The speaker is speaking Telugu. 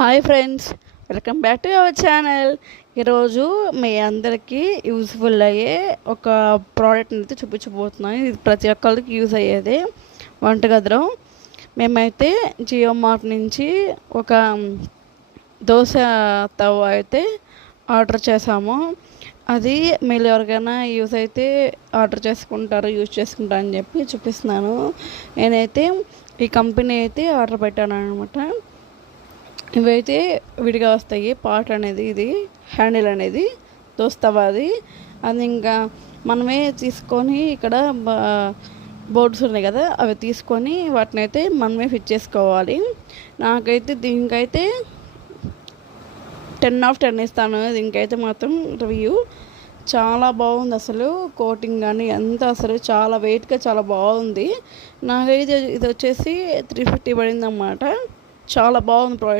Hi friends, welcome back to our channel. ఈరోజు మీ అందరికీ యూజ్ఫుల్ అయ్యే ఒక ప్రోడక్ట్ని అయితే చూపించబోతున్నాను. ఇది ప్రతి ఒక్కరికి యూజ్ అయ్యేది వంటగదిలో. మేమైతే జియో మార్ట్ నుంచి ఒక దోశ తవ అయితే ఆర్డర్ చేసాము. అది మీరు ఎవరికైనా యూజ్ అయితే ఆర్డర్ యూజ్ చేసుకుంటారు అని చెప్పి చూపిస్తున్నాను. నేనైతే ఈ కంపెనీ అయితే ఆర్డర్ పెట్టాను అనమాట. ఇవైతే విడిగా వస్తాయి. పార్ట్ అనేది ఇది హ్యాండిల్ అనేది దోస్తవా అది ఇంకా మనమే తీసుకొని ఇక్కడ బోర్డ్స్ ఉన్నాయి కదా, అవి తీసుకొని వాటిని అయితే మనమే ఫిట్ చేసుకోవాలి. నాకైతే దీనికైతే 10/10 ఇస్తాను. దీనికైతే మాత్రం రివ్యూ చాలా బాగుంది. అసలు కోటింగ్ కానీ ఎంత అసలు చాలా వెయిట్గా చాలా బాగుంది. నాకైతే ఇది వచ్చేసి 350 పడింది అన్నమాట. చాలా బాగుంది ప్రోడక్ట్.